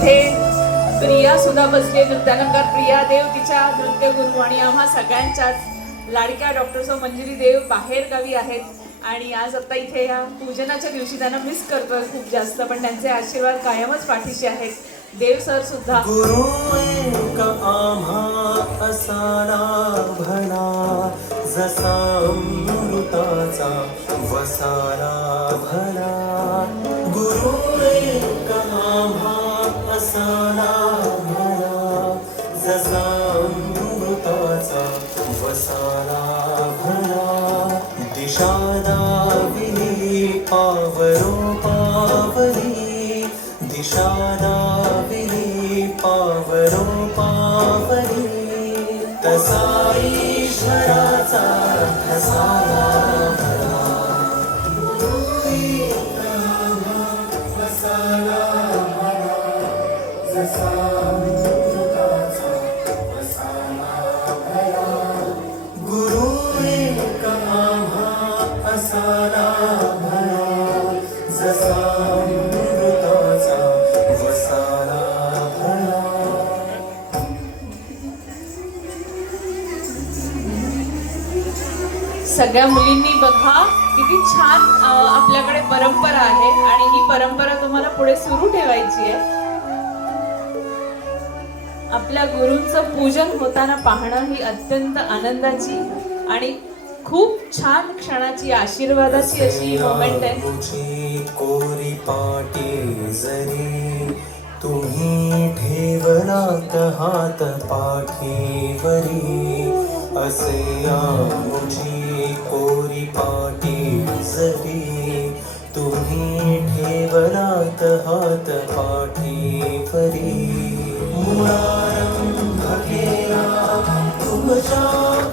इथे प्रिया सुद्धा बसली, नृत्यालंकार प्रिया देव तिच्या नृत्य गुरु आणि आम्हा सगळ्यांच्याच लाडक्या डॉक्टर सौ मंजिरी देव बाहेर गावी आहेत आणि आज आता इथे या पूजनाच्या दिवशी त्यांना मिस करतोय खूप जास्त, पण त्यांचे आशीर्वाद कायमच पाठीशी आहेत. देव सर सुद्धा गुरु एक आम्हा असारा भला, जसा अमृताचा वसारा भला. गुरु एक आम्हा असारा भला, जसा अमृताचा वसारा भला. दिशा दाविली पावरो पावली, दिशा दाविली पावरो पावली. तसा ईश्वराचा ठसावा भला. गुरु एक आम्हा असारा भला, जसा अमृताचा वसारा भला. गुरु एक आम्हा असारा भला, जसा अमृताचा वसारा भला. सगळ्या मुलींनी बघा किती छान आपल्याकडे परंपरा आहे आणि ही परंपरा तुम्हाला पुढे सुरू ठेवायची आहे. आपल्या गुरूंचं पूजन होताना पाहणं ही अत्यंत आनंदाची आणि खूप छान क्षणाची आशीर्वादाची अशी मोमेंट आहे. तुझी कोरी पाटी जरी, तुम्ही ठेवलात हात पाठीवरी. असे आमुची कोरी पाटी जरी, तुम्ही ठेवलात हात पाठीवरी. मुळारंभ केला तुमच्या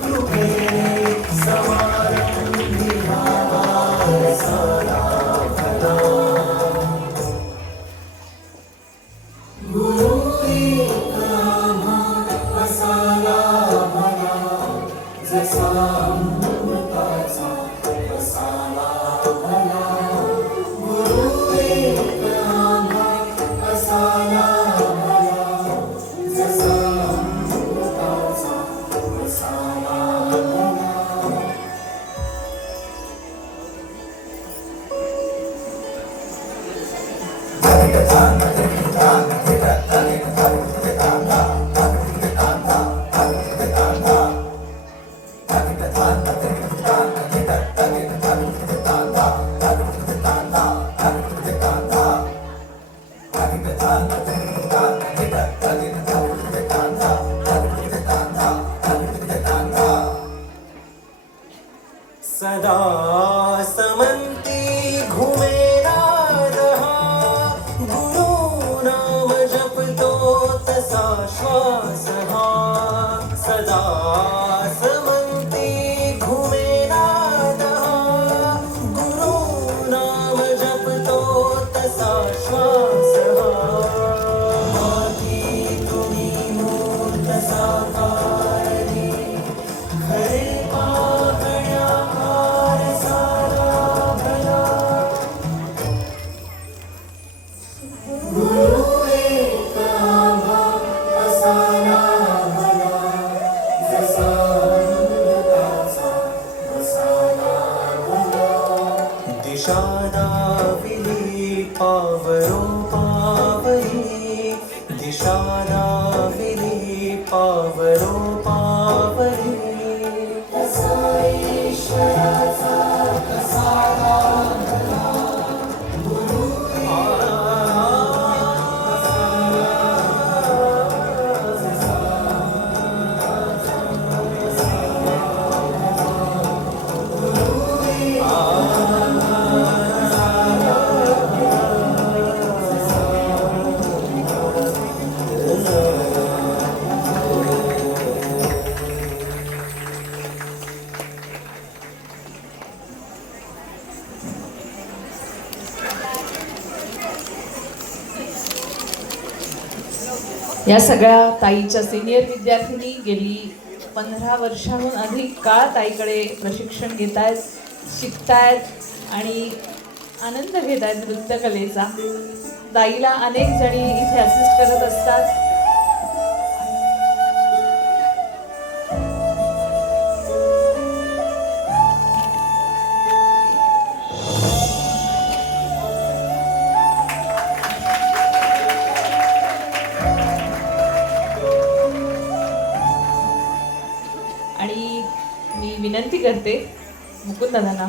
कृपेने, समारंभी भावार सारा भला. गुरु एक आम्हा असारा भला, जसा अमृताचा वसारा भला. गुरु एक आम्हा असारा भला, जसा अमृताचा वसारा भला. सदा समंती घुमेरा रहा, गुरु नाम जपतो तसा श्वास हा. सदा समंती घुमेरा रहा, गुरु नाम जपतो तसा श्वास हा. माती तुम्ही मूर्त साकारली, खरे पाहण्या हार सारा भला. गुरु एक आम्हा असारा भला, जसा अमृताचा वसारा भला. दिशा दाविली पावरो पावली, दिशा दाविली पावरो पावली. तसा ईश्वराचा ठसावा भला. गुरु या सगळ्या ताईच्या सिनियर विद्यार्थिनी गेली 15 वर्षांहून अधिक काळ ताईकडे प्रशिक्षण घेत आहेत, शिकतायत आणि आनंद घेत आहेत नृत्यकलेचा. ताईला अनेक जणी इथे असिस्ट करत असतात. आणि मी विनंती करते मुकुंद दादांना